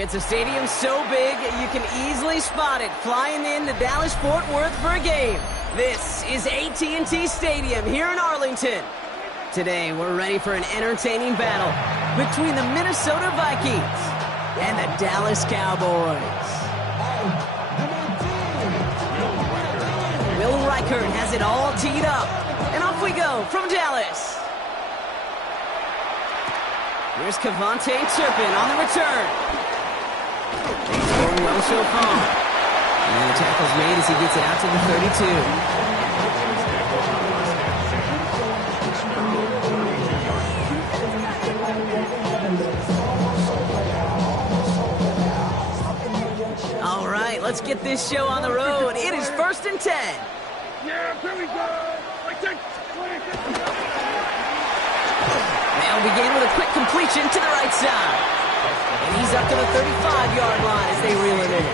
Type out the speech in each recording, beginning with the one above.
It's a stadium so big, you can easily spot it flying into Dallas-Fort Worth for a game. This is AT&T Stadium here in Arlington. Today, we're ready for an entertaining battle between the Minnesota Vikings and the Dallas Cowboys. Will Reichert has it all teed up, and off we go from Dallas. Here's Kavontae Turpin on the return. He's going well so far. And the tackle's made as he gets it out to the 32. All right, let's get this show on the road. It is 1st and 10. Yeah, here we go. They'll begin with a quick completion to the right side. And he's up to the 35-yard line as they reel it in.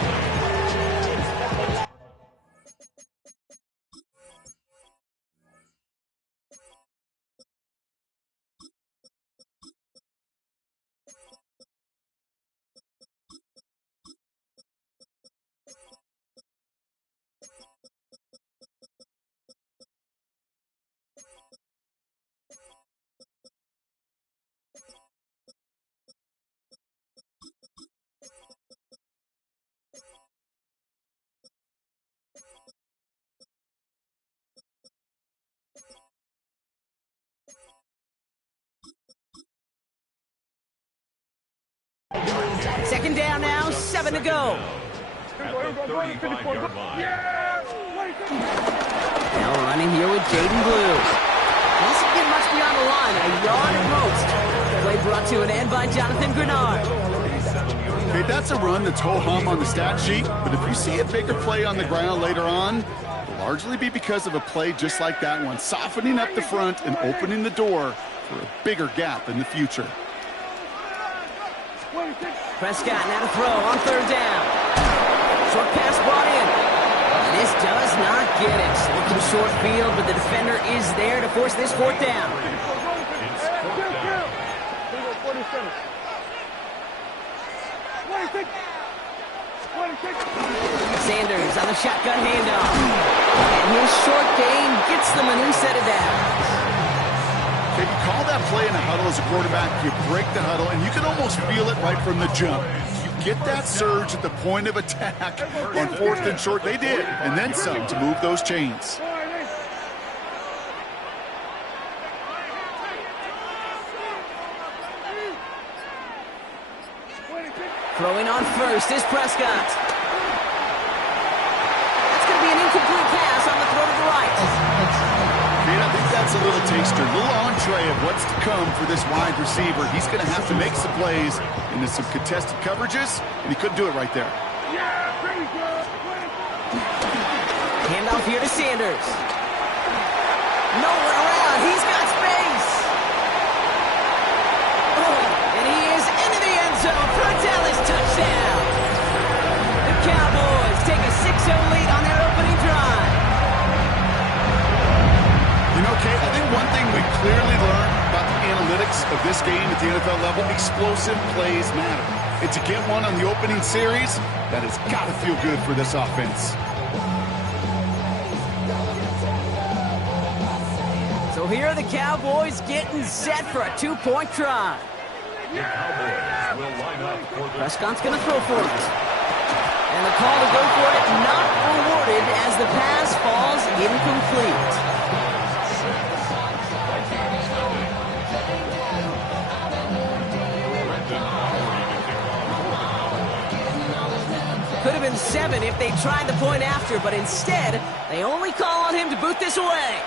Second down now, 7 to go. Now running here with Jaden Blue. Doesn't get much beyond the line, a yard at most. Play brought to an end by Jonathan Grenard. Okay, that's a run that's ho-hum on the stat sheet, but if you see a bigger play on the ground later on, it'll largely be because of a play just like that one, softening up the front and opening the door for a bigger gap in the future. Prescott now to throw on 3rd down. Short pass brought in. And this does not get it. Looking short field, but the defender is there to force this 4th down. Sanders on the shotgun handoff. And his short gain gets them a new set of downs. If you call that play in a huddle as a quarterback, you break the huddle, and you can almost feel it right from the jump. You get that surge at the point of attack on 4th and short. They did, and then some to move those chains. Throwing on first is Prescott. That's going to be an incomplete pass on the throw to the right. I think that's a little taster, a little entree of what's to come for this wide receiver. He's going to have to make some plays into some contested coverages, and he couldn't do it right there. Handoff here to Sanders. Nowhere around. He's got space. Oh, and he is into the end zone for a Dallas touchdown. The Cowboys take a 6-0 lead on their opening drive. You know, Kate, I think one thing we clearly learned about the analytics of this game at the NFL level, explosive plays matter. And to get one on the opening series, that has got to feel good for this offense. So here are the Cowboys getting set for a 2-point try. Prescott's going to throw for it. And the call to go for it not rewarded as the pass falls incomplete. Could have been 7 if they tried the point after, but instead, they only call on him to boot this away.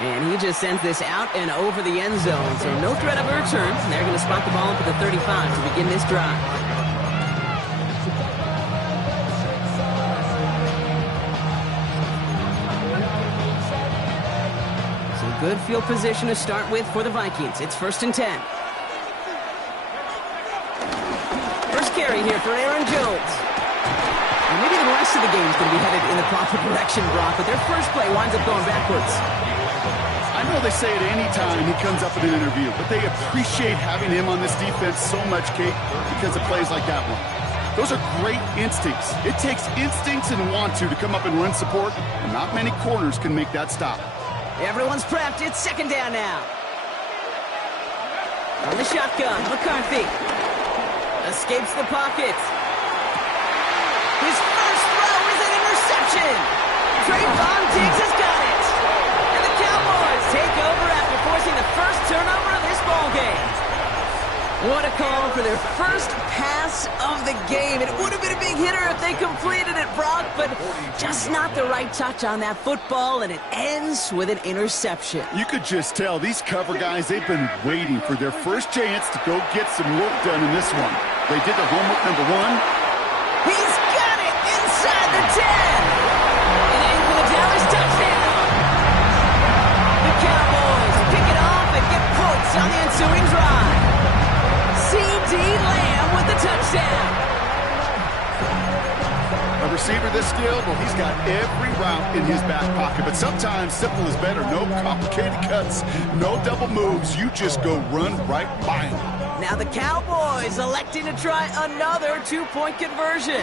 And he just sends this out and over the end zone, so no threat of a return. And they're going to spot the ball up at the 35 to begin this drive. So good field position to start with for the Vikings. It's 1st and 10. First carry here for Aaron Jones. And maybe the rest of the game is going to be headed in the proper direction, Brock, but their first play winds up going backwards. I know they say it any time he comes up in an interview, but they appreciate having him on this defense so much, Kate, because of plays like that one. Those are great instincts. It takes instincts and want to come up and run support, and not many corners can make that stop. Everyone's prepped. It's second down now. On the shotgun, McCarthy escapes the pocket. His first throw is an interception. Trayvon Diggs has got it. And the Cowboys take over after forcing the first turnover of this ballgame. What a call for their first pass of the game. It would have been a big hitter if they completed it, Brock, but just not the right touch on that football, and it ends with an interception. You could just tell these cover guys, they've been waiting for their first chance to go get some work done in this one. They did their homework, number one. He's got it inside the 10. And in for the Dallas touchdown. The Cowboys pick it off and get points on the ensuing drive. C.D. Lamb with the touchdown. A receiver this skilled, well, he's got every route in his back pocket. But sometimes simple is better. No complicated cuts, no double moves. You just go run right by him. Now the Cowboys electing to try another two-point conversion.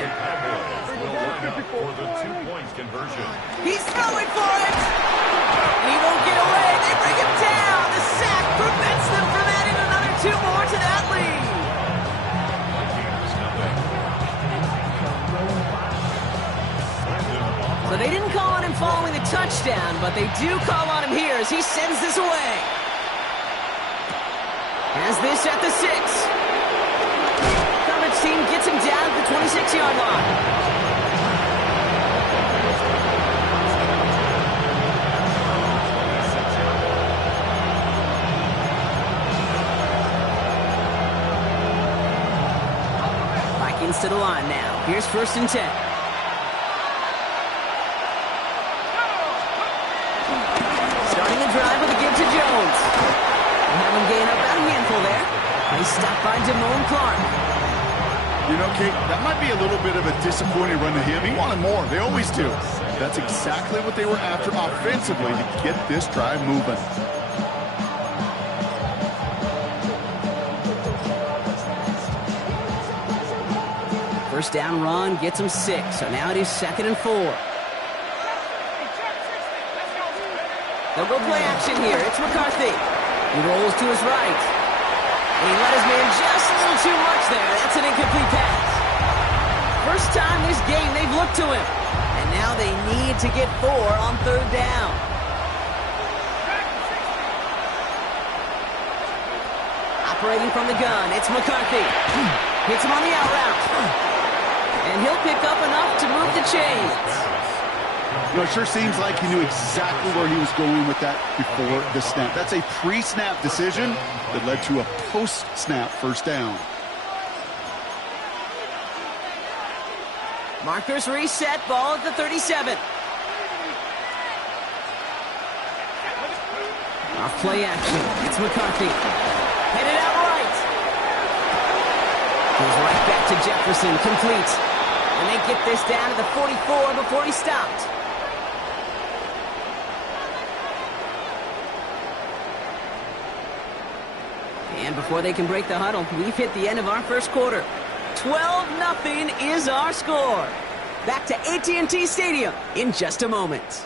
He's throwing for it. He won't get away. They bring him down. The sack prevents them from adding another two more to that lead. So they didn't call on him following the touchdown, but they do call on him here as he sends this away. Has this at the 6. Coverage team gets him down at the 26-yard line. Vikings to the line now. Here's 1st and 10. Starting the drive with a give to Jones. Have him gain up about a handful there. He's stopped by Damone Clark. You know, Kate, that might be a little bit of a disappointing run to him. He wanted more. They always do. That's exactly what they were after offensively to get this drive moving. First down run gets him 6. So now it is 2nd and 4. They'll go play action here. It's McCarthy. He rolls to his right. And he let his man just a little too much there. That's an incomplete pass. First time this game they've looked to him. And now they need to get 4 on 3rd down. Operating from the gun, it's McCarthy. Hits him on the out route. And he'll pick up enough to move the chains. You know, it sure seems like he knew exactly where he was going with that before the snap. That's a pre-snap decision that led to a post-snap first down. Markers reset, ball at the 37. Off play action, it's McCarthy. Headed out right. Goes right back to Jefferson, complete. And they get this down to the 44 before he stopped. And before they can break the huddle, we've hit the end of our first quarter. 12-0 is our score. Back to AT&T Stadium in just a moment.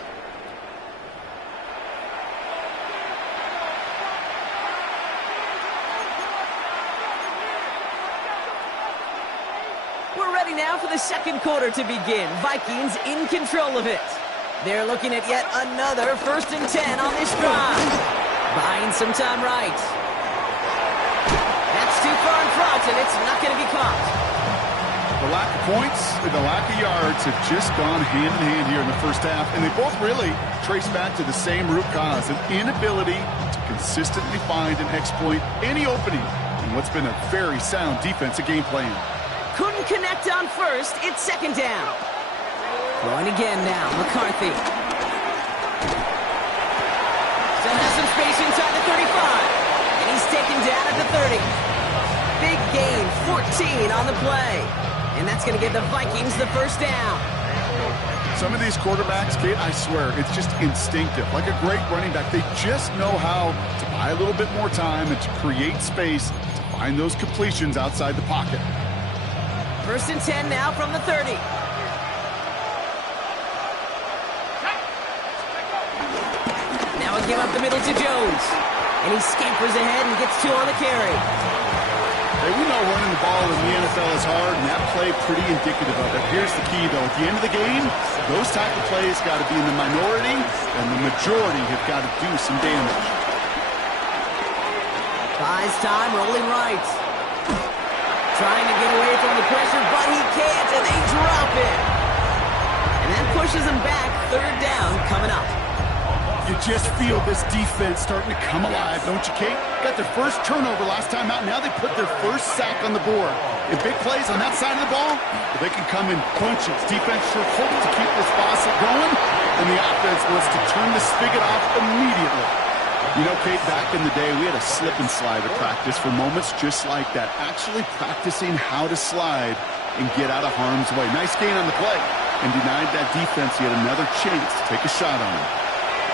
We're ready now for the second quarter to begin. Vikings in control of it. They're looking at yet another 1st and 10 on this drive. Buying some time right. That's too far in front, and it's not going to be caught. The lack of points and the lack of yards have just gone hand in hand here in the first half, and they both really trace back to the same root cause, an inability to consistently find and exploit any opening in what's been a very sound defensive game plan. Couldn't connect on first. It's 2nd down. Throwing again now, McCarthy. Still has some space inside the 35. And he's taken down at the 30. Big gain, 14 on the play. And that's going to give the Vikings the first down. Some of these quarterbacks, Kate, I swear, it's just instinctive. Like a great running back, they just know how to buy a little bit more time and to create space to find those completions outside the pocket. 1st and 10 now from the 30. Now a give up the middle to Jones. And he scampers ahead and gets 2 on the carry. Hey, we know running the ball in the NFL is hard, and that play pretty indicative of it. Here's the key, though. At the end of the game, those type of plays got to be in the minority, and the majority have got to do some damage. Buys time, rolling right. Trying to get away from the pressure, but he can't, and they drop it. And that pushes him back. 3rd down coming up. You just feel this defense starting to come alive, don't you, Kate? Got their first turnover last time out. Now they put their first sack on the board. If big plays on that side of the ball, they can come in bunches. Defense sure hopes to keep this faucet going, and the offense wants to turn the spigot off immediately. You know, Kate, back in the day, we had a slip and slide at practice for moments just like that. Actually practicing how to slide and get out of harm's way. Nice gain on the play, and denied that defense yet another chance to take a shot on him.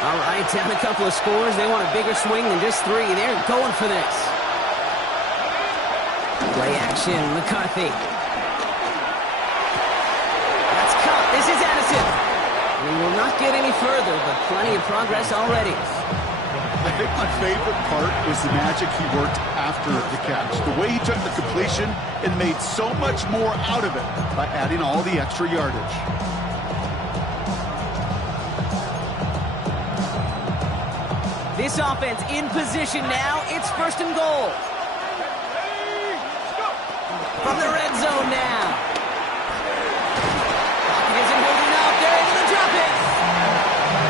All right, down a couple of scores. They want a bigger swing than just 3. They're going for this. Play action, McCarthy. That's caught. This is Addison. And he will not get any further, but plenty of progress already. I think my favorite part was the magic he worked after the catch. The way he took the completion and made so much more out of it by adding all the extra yardage. This offense in position now. It's 1st and goal. From the red zone now. Clock isn't holding up. They're able to drop it.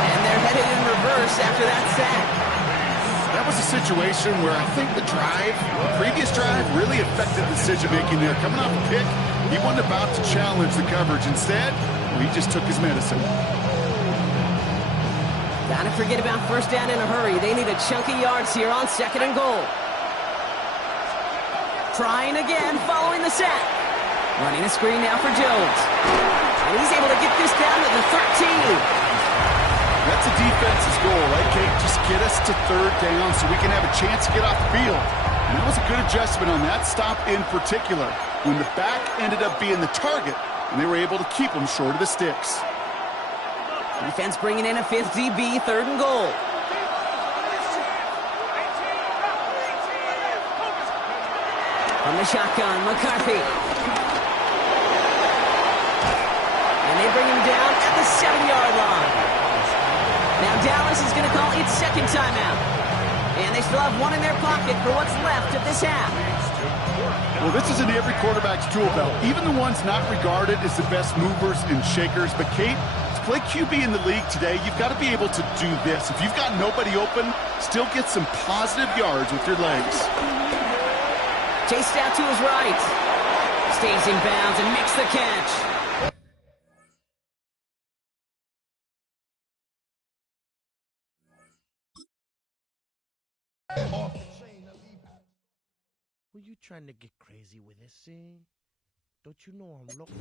And they're headed in reverse after that sack. That was a situation where I think the previous drive, really affected decision-making there. Coming off a pick, he wasn't about to challenge the coverage. Instead, he just took his medicine. Gotta forget about 1st down in a hurry. They need a chunky yards here on 2nd and goal. Trying again, following the sack. Running a screen now for Jones. And he's able to get this down to the 13. That's a defense's goal, right, Kate? Just get us to 3rd down so we can have a chance to get off the field. And that was a good adjustment on that stop in particular, when the back ended up being the target, and they were able to keep him short of the sticks. Defense bringing in a 5th DB, 3rd and goal. From the shotgun, McCarthy. And they bring him down at the 7-yard line. Now Dallas is going to call its 2nd timeout. And they still have 1 in their pocket for what's left of this half. Well, this is in every quarterback's tool belt, even the ones not regarded as the best movers and shakers. But, Kate, to play QB in the league today, you've got to be able to do this. If you've got nobody open, still get some positive yards with your legs. Chased out to his right. Stays in bounds and makes the catch. Were you trying to get crazy with this, eh? Don't you know I'm looking?